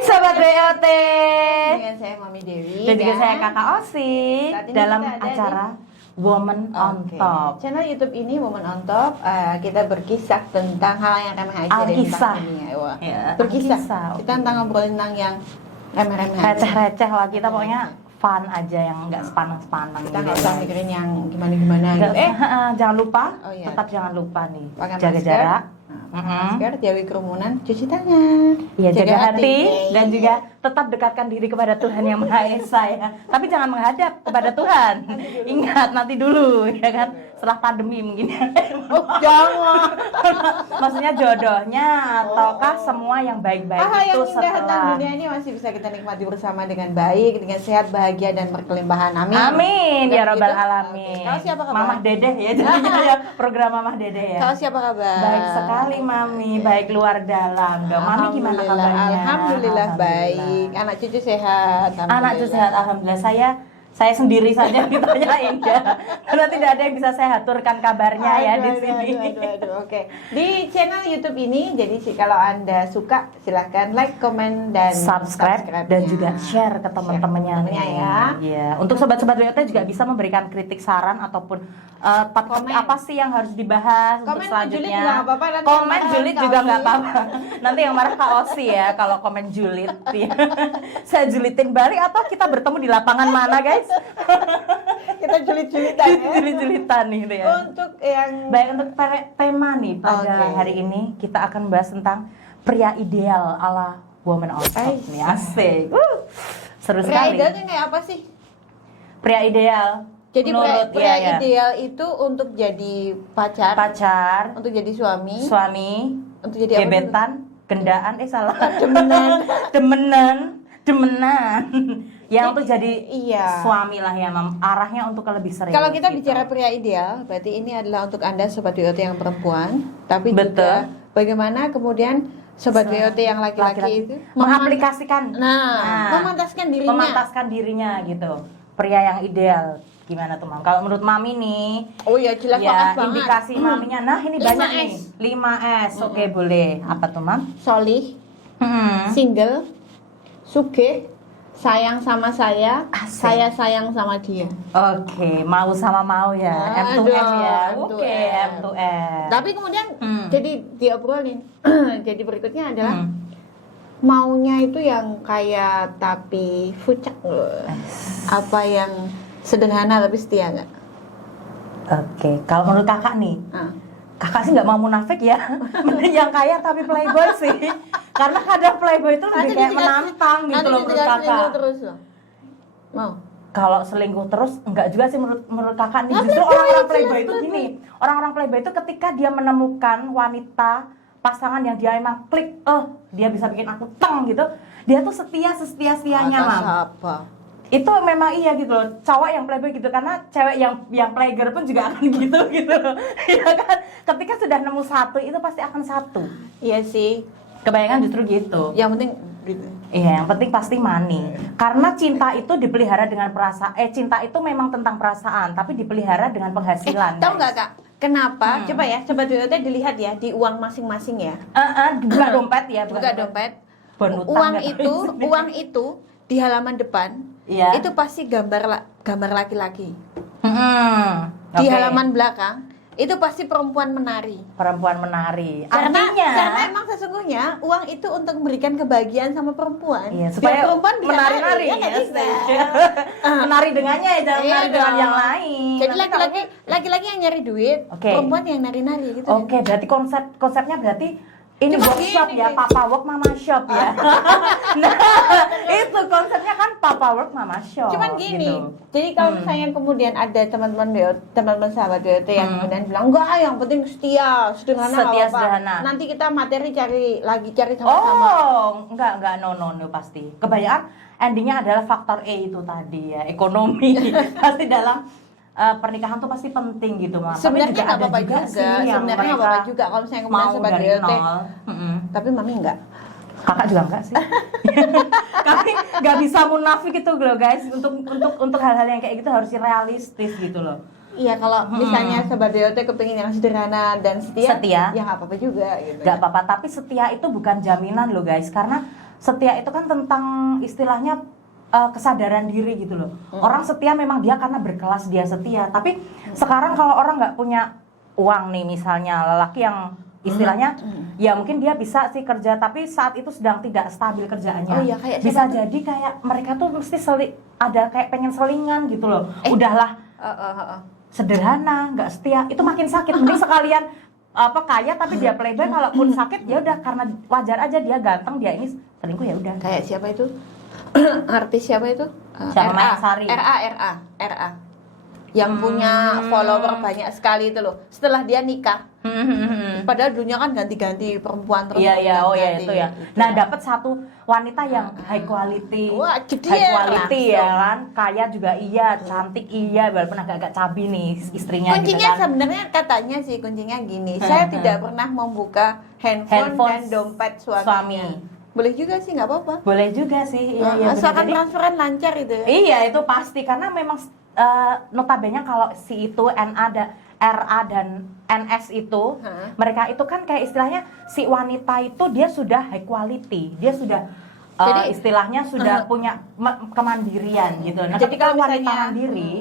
Sobat BOT. Dengan saya Mami Dewi Dan juga saya Kakak Osi Saat ini dalam kita ada acara Woman on Top. Channel YouTube ini Woman on Top, kita berkisah tentang hal yang remeh aja dari Alkisah. dunia. Wah. Ya, Berkisah. alkisah, Kita tentang ngobrolin tentang yang remeh-remeh aja. Receh-receh lah, kita pokoknya fun aja yang nggak sepanang-sepanang Kita gitu, nggak usah guys. mikirin yang gimana-gimana Nggak gitu. usah, jangan lupa, Oh, iya. tetap jangan lupa nih, Pakai jaga masker. jarak. Pakai masker, jauhi kerumunan, cuci tangan. Iya, jaga hati Yeay. dan juga tetap dekatkan diri kepada Tuhan yang Maha Esa ya. Tapi jangan menghadap kepada Tuhan. Ingat nanti dulu ya kan. Setelah pandemi mungkin. Oh, jangan. Maksudnya jodohnya ataukah semua yang baik-baik Hal yang itu indah tentang setelah. dunia ini masih bisa kita nikmati bersama dengan baik, dengan sehat, bahagia dan berkelimpahan. Amin. Amin ya Dan robbal gitu, alamin. oke. Kalau siapa kabar? Mamah Dedeh ya jadinya ya program Mamah Dedeh ya. Kalau siapa kabar? Baik sekali Mami, baik luar dalam. Dong. Mami gimana kabarnya? Alhamdulillah baik. Anak cucu sehat. Anak cucu sehat, alhamdulillah. Saya sendiri saja ditanyain ya. Karena tidak ada yang bisa saya aturkan kabarnya ya di sini. Oke. Di channel YouTube ini, jadi kalau Anda suka silahkan like, komen dan Subscribe dan juga share ke teman-temannya nih. ya. Iya. Untuk sobat-sobat BOT juga bisa memberikan kritik, saran ataupun topik Komen. apa sih yang harus dibahas untuk Komen selanjutnya. julid juga nggak apa-apa, nanti yang Komen marah julid Kak juga nggak Osi. apa-apa. Nanti yang marah Kak Osi ya kalau komen julid. Ya. Saya julitin balik atau kita bertemu di lapangan mana guys? Kita julid-julidan ya. Julit-julitan nih gitu ya. Untuk yang Baik, untuk tema nih pada Oke. hari ini kita akan bahas tentang pria ideal ala Woman on Top Ais. nih, asik. Seru pria sekali. ideal itu kayak apa sih? Pria ideal. Jadi menurut pria ya. ideal itu untuk jadi Pacar, untuk jadi suami, suami, untuk jadi apa? gebetan, gendaan, salah. Demenan. demenan. Yang untuk jadi Iya. suami lah ya, Mam. Arahnya untuk ke lebih serius. Kalau kita gitu. bicara pria ideal, berarti ini adalah untuk Anda sobat BOT yang perempuan, tapi Betul. juga bagaimana kemudian sobat BOT yang laki-laki itu mengaplikasikan, memantaskan dirinya. memantaskan dirinya gitu. Pria yang ideal gimana tuh, Mam? Kalau menurut Mami nih, Oh ya jelas ya banget. indikasi Maminya. Nah, ini 5S. banyak nih. 5S. Oke, boleh. Apa tuh, Mam? Solih, Hmm. single, sugih, sayang sama saya, Asik. saya sayang sama dia. Oke, mau sama mau ya. M to M Aduh, ya. M to Oke, M. M to M. Tapi kemudian jadi diobrolin. Jadi berikutnya adalah Hmm. maunya itu yang kaya tapi fucek loh. Apa yang sederhana tapi setia nggak? Oke, kalau menurut kakak nih, Ah. kakak sih nggak mau munafik ya. Mending yang kaya tapi playboy sih. Karena kadang playboy itu lebih kayak menantang gitu nanti loh menurut ditinggal kakak. selingkuh terus loh. Mau? Kalau selingkuh terus enggak juga sih menurut kakak nih. Nah, Justru playboy, orang-orang jelas playboy itu playboy. gini. Orang-orang playboy itu ketika dia menemukan wanita pasangan yang dia emang klik, dia bisa bikin aku teng gitu. Dia tuh setia-setianya, Mam. Apa? Itu memang iya gitu loh, cowok yang playboy gitu, karena cewek yang playgirl pun juga akan gitu loh. Ya kan, ketika sudah nemu satu itu pasti akan satu. Iya sih. Kebayangan justru gitu. Yang penting gitu. Iya, yang penting pasti money. Karena cinta itu dipelihara dengan perasaan. Cinta itu memang tentang perasaan, tapi dipelihara dengan penghasilan. Tahu guys. nggak Kak? Kenapa? Coba ya, coba BOT dilihat ya di uang masing-masing ya. Buka dompet ya, Buka dompet. Bon utang ya. Uang itu di halaman depan Iya. itu pasti gambar laki-laki. Di Oke. halaman belakang itu pasti perempuan menari. Perempuan menari. Karena Artinya emang sesungguhnya uang itu untuk memberikan kebahagiaan sama perempuan. iya, Biar supaya perempuan bisa menari-nari nari, ya nggak ya, bisa. menari dengannya ya, jangan Iya menari dengan dong. yang lain. Jadi Nanti laki-laki yang nyari duit, Oke. perempuan yang nari-nari gitu. Oke, berarti konsepnya berarti ini Cuma workshop gini, ya, guys. Papa Work Mama Shop ya. Nah, itu konsepnya kan Papa Work Mama Shop. Cuman gini, gitu. jadi kalau misalnya kemudian ada teman-teman sahabat BOT yang kemudian bilang enggak, yang penting setia, sederhana nggak Setia, apa-apa. sederhana. Nanti kita materi cari sama-sama. Oh, enggak no pasti. Kebanyakan endingnya adalah faktor E itu tadi ya, ekonomi. Pasti dalam pernikahan tuh pasti penting gitu, Mam. Tapi Sebenarnya juga nggak ada apa-apa juga, sih yang sebenarnya nggak mereka apa-apa juga kalau misalnya kemudian mau sahabat dari BOT. nol. Tapi mami enggak. Kakak juga enggak sih. Kami nggak bisa munafik gitu loh guys. Untuk hal-hal yang kayak gitu harus realistis gitu loh. Iya, kalau misalnya sahabat BOT kepingin yang sederhana dan setia, Setia. ya nggak apa-apa juga gitu. Nggak apa-apa, tapi setia itu bukan jaminan loh guys, karena setia itu kan tentang istilahnya kesadaran diri gitu loh. Orang setia memang dia karena berkelas dia setia. Tapi sekarang kalau orang nggak punya uang nih, misalnya lelaki yang istilahnya ya mungkin dia bisa sih kerja, tapi saat itu sedang tidak stabil kerjaannya. Oh iya, kayak bisa siapa tuh? jadi kayak mereka tuh mesti ada kayak pengen selingan gitu loh. Udahlah sederhana, nggak setia, itu makin sakit. Mending sekalian kaya tapi dia playboy, kalaupun sakit ya udah karena wajar aja dia ganteng, dia ini selingkuh ya udah. Kayak siapa itu? Artis siapa itu? Siapa? Maya Sari. RA. Yang punya follower banyak sekali itu loh. Setelah dia nikah. Padahal dunia kan ganti-ganti perempuan terus. Iya, oh ya ganti. itu ya. Nah, dapat satu wanita yang high quality. Wah, jadi high ya, quality langsung. ya kan. Kaya juga iya, cantik iya, walaupun agak-agak cabi nih istrinya Kuncinya gitu kan. sebenarnya katanya sih kuncinya gini. Saya tidak pernah membuka handphone dan dompet suaminya. Boleh juga sih, nggak apa-apa. Boleh juga sih. Iya, benar. Asalkan Jadi, transferan lancar itu ya. iya, itu pasti karena memang notabene kalau si itu RA dan NS itu, mereka itu kan kayak istilahnya si wanita itu dia sudah high quality, dia sudah Jadi, istilahnya sudah punya kemandirian gitu. Nah, jadi ketika kalau wanita misalnya- mandiri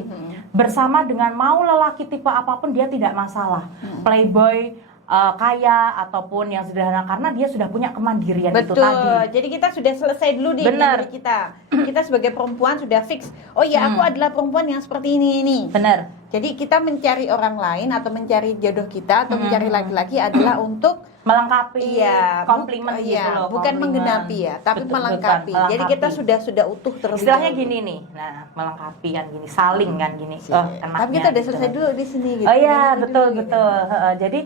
bersama dengan mau lelaki tipe apapun dia tidak masalah, playboy, kaya ataupun yang sederhana, karena dia sudah punya kemandirian itu Betul. tadi. Jadi kita sudah selesai dulu di Bener. dari kita. Kita sebagai perempuan sudah fix. Oh ya, aku adalah perempuan yang seperti ini. Bener. Jadi kita mencari orang lain atau mencari jodoh kita atau mencari laki-laki adalah untuk Melengkapi, komplimen gitu iya, loh. bukan komplimen. menggenapi ya, tapi Betul, melengkapi. bukan, Jadi kita sudah utuh terlebih istilahnya dahulu. gini nih, nah melengkapi kan gini, saling kan gini. Tapi kita udah selesai dulu di sini gitu. Oh iya, Udah betul dulu, betul. Jadi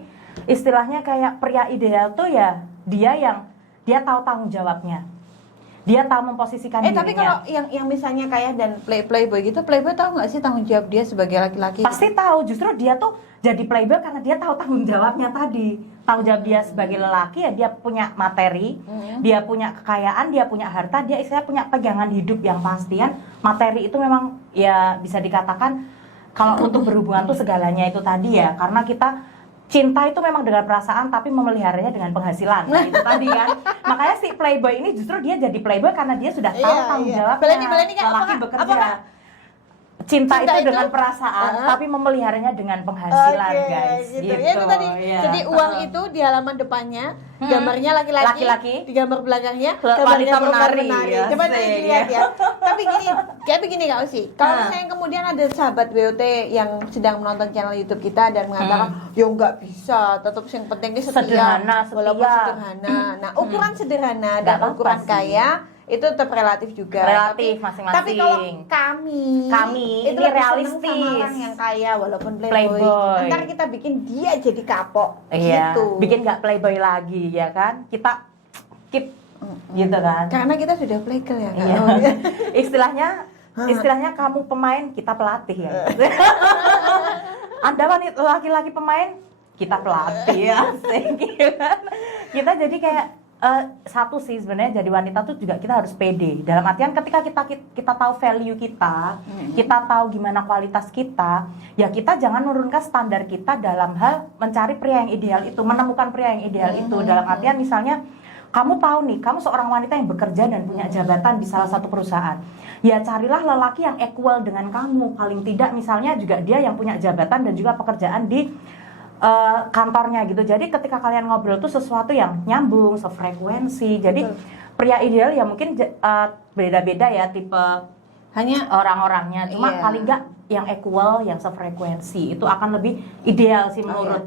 istilahnya kayak pria ideal tuh ya dia yang dia tahu tanggung jawabnya, dia tahu memposisikan dirinya. Tapi kalau yang misalnya kayak dan playboy gitu, playboy tahu nggak sih tanggung jawab dia sebagai laki-laki? Pasti tahu, justru dia tuh jadi playboy karena dia tahu tanggung jawabnya tadi. Tanggung jawab dia sebagai lelaki ya dia punya materi, dia punya kekayaan, dia punya harta, dia istilahnya punya pegangan hidup yang pasti kan. Materi itu memang ya bisa dikatakan kalau untuk berhubungan tuh segalanya itu tadi ya, karena kita cinta itu memang dengan perasaan tapi memeliharanya dengan penghasilan. Nah, itu tadi kan. Makanya si playboy ini justru dia jadi playboy karena dia sudah tahu tanggung jawabnya. Boleh nih, Kak, lelaki apakah- bekerja. apakah- Cinta, Cinta itu dengan itu- perasaan, tapi memeliharanya dengan penghasilan, Oke, guys. gitu. Ya itu tadi. iya. Jadi uang itu di halaman depannya gambarnya laki-laki, Laki-laki. di gambar belakangnya Wanita gambarnya perempuan menari, ya, Coba sih, nanti dilihat ya. Tapi gini, kayak begini Kak Usi. Kalau Hah. misalnya kemudian ada sahabat WOT yang sedang menonton channel YouTube kita dan mengatakan, "Ya nggak bisa, tetap yang penting ini setia." Sederhana, Walaupun setia. sederhana. Nah, ukuran sederhana Nggak dan apa-apa ukuran sih. kaya itu tetap relatif juga. Relatif, Tapi masing-masing. kalau kami ini lebih seneng realistis. sama orang yang kaya walaupun Playboy. Ntar kita bikin dia jadi kapok Iya, gitu. bikin nggak playboy lagi ya kan? Kita keep gitu kan? Karena kita sudah playgirl ya Kak. Iya. Oh, iya. istilahnya kamu pemain, kita pelatih ya. Anda wanita laki-laki pemain, kita pelatih ya. Asik, gitu kan? Kita jadi kayak satu sih sebenarnya jadi wanita tuh juga kita harus pede. Dalam artian ketika kita tahu value kita, kita tahu gimana kualitas kita, ya kita jangan menurunkan standar kita dalam hal mencari pria yang ideal itu, menemukan pria yang ideal itu. Dalam artian misalnya kamu tahu nih, kamu seorang wanita yang bekerja dan punya jabatan di salah satu perusahaan. Ya carilah lelaki yang equal dengan kamu. Paling tidak misalnya juga dia yang punya jabatan dan juga pekerjaan di kantornya gitu. Jadi ketika kalian ngobrol tuh sesuatu yang nyambung, sefrekuensi. Jadi pria ideal ya mungkin beda-beda ya tipe Hanya orang-orangnya. Cuma Iya. paling nggak yang equal, yang sefrekuensi itu akan lebih ideal sih menurut.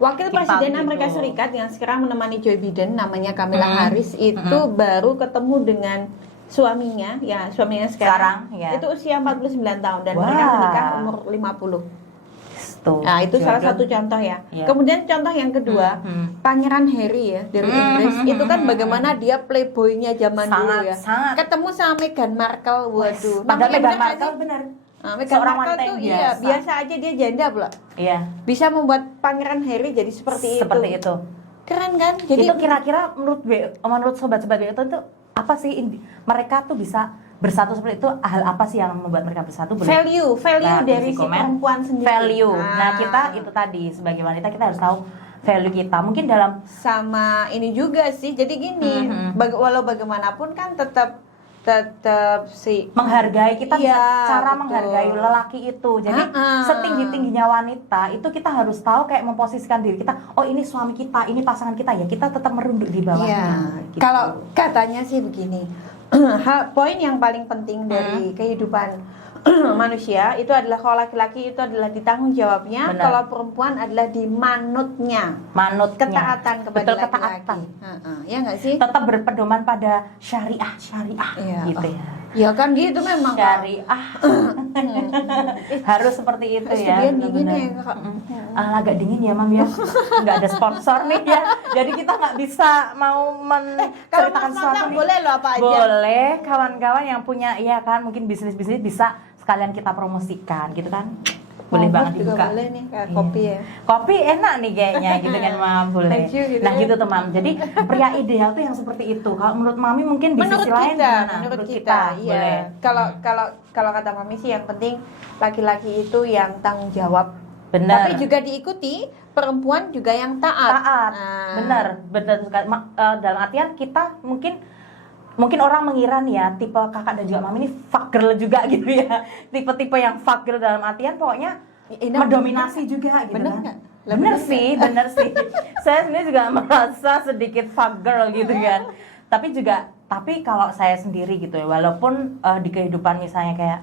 Wakil kita Presiden gitu. Amerika Serikat yang sekarang menemani Joe Biden namanya Kamala Harris itu baru ketemu dengan suaminya suaminya sekarang, ya. itu usia 49 tahun dan Wah. mereka menikah umur 50. Tuh, Nah, itu salah jodoh. satu contoh ya. Iya. Kemudian contoh yang kedua, Pangeran Harry ya dari Inggris. Itu kan bagaimana dia playboynya zaman dulu ya. Sangat. Ketemu sama Meghan Markle, waduh. Padahal Namanya Meghan bener nggak Markle sih? benar. Nah, Meghan Seorang Markle wanita tuh yang iya, biasa. biasa aja dia janda pula. Iya. Bisa membuat Pangeran Harry jadi seperti itu. Keren kan? Jadi Itu kira-kira menurut sobat-sobat itu tuh apa sih mereka tuh bisa bersatu seperti itu, hal apa sih yang membuat mereka bersatu? value Nah, dari si komen. perempuan sendiri. Value. Nah, kita itu tadi sebagai wanita kita harus tahu value kita. Mungkin dalam Sama ini juga sih. Jadi gini, walau bagaimanapun kan tetap si menghargai kita Iya, cara betul. menghargai lelaki itu. Jadi setinggi-tingginya wanita itu kita harus tahu kayak memposisikan diri kita, oh ini suami kita, ini pasangan kita ya, kita tetap merunduk di bawahnya. Iya. Gitu. Kalau katanya sih begini, poin yang paling penting dari kehidupan manusia itu adalah kalau laki-laki itu adalah ditanggung jawabnya, Benar. kalau perempuan adalah di manutnya, manutnya, ketaatan kepada betul, laki-laki. ketaatan. Ya nggak sih? Tetap berpedoman pada syariah Iya. gitu ya. Ya kan gitu memang. Kak. Syariah harus seperti itu ya. Kemudian dingin benar-benar. ya Kak. Agak dingin ya Mam ya. Nggak ada sponsor nih ya. Jadi kita nggak bisa mau Kalau menceritakan Mas sesuatu nih. boleh loh apa aja. Boleh, kawan-kawan yang punya ya kan mungkin bisnis-bisnis bisa sekalian kita promosikan gitu kan. Boleh Mabuk banget juga dibuka. boleh nih kayak Iya. kopi ya. Kopi enak nih kayaknya gitu kan Mam, boleh. Thank you, gitu Nah ya. gitu tuh Mam. Jadi pria ideal tuh yang seperti itu. Kalau menurut Mami mungkin di Menurut sisi lain kita, gimana? menurut kita, iya. boleh. Kalau kata Mami sih yang penting laki-laki itu yang tanggung jawab. Benar. Tapi juga diikuti perempuan juga yang taat. Taat. Nah. Benar sekali. Dalam artian kita mungkin orang mengira nih ya tipe kakak dan juga mami ini fuck girl juga gitu ya, tipe-tipe yang fuck girl dalam artian pokoknya mendominasi juga gitu Bener kan. nggak? Bener sih saya sebenarnya juga merasa sedikit fuck girl gitu kan, tapi kalau saya sendiri gitu ya, walaupun di kehidupan misalnya kayak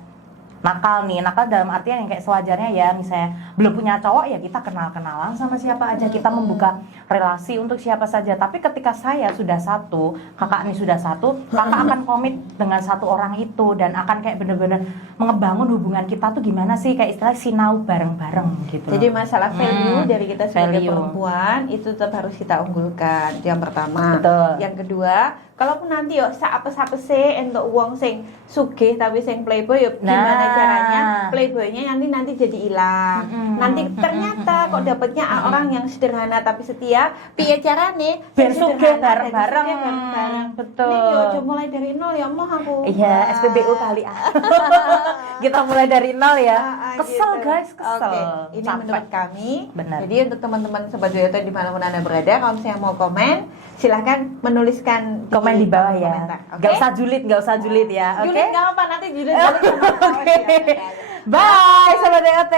nakal dalam artian yang kayak sewajarnya ya, misalnya belum punya cowok ya kita kenal-kenalan sama siapa aja, kita membuka relasi untuk siapa saja. Tapi ketika saya sudah satu, kakak ini sudah satu, kakak akan komit dengan satu orang itu dan akan kayak bener-bener mengebangun hubungan kita tuh gimana sih, kayak istilah sinau bareng-bareng gitu. Jadi masalah value dari kita sebagai value. perempuan itu tetap harus kita unggulkan. Itu yang pertama. Betul. Yang kedua, kalaupun nanti yo apa-apa sih untuk uang sing sugih tapi sing playboy yo gimana caranya playboynya nanti jadi hilang. Nanti ternyata kok dapatnya orang yang sederhana tapi setia, piye carane biar sing sugih sederhana dan bareng-bareng. sugih bareng-bareng. Betul. Nih yo coba mulai dari nol ya mau aku. Iya, Nah. SPBU kali ah. Kita mulai dari nol ya. Kesel Gitu. guys, kesel. Oke, ini Capek. menurut kami. Benar. Jadi untuk teman-teman sobat Joyoto dimanapun anda berada, kalau misalnya mau komen, silahkan menuliskan Komen di bawah ya. komentar. Oke? Gak usah julid ya. Oke. Julid nggak apa nanti julid. Oke. Bye, Sobat DOT.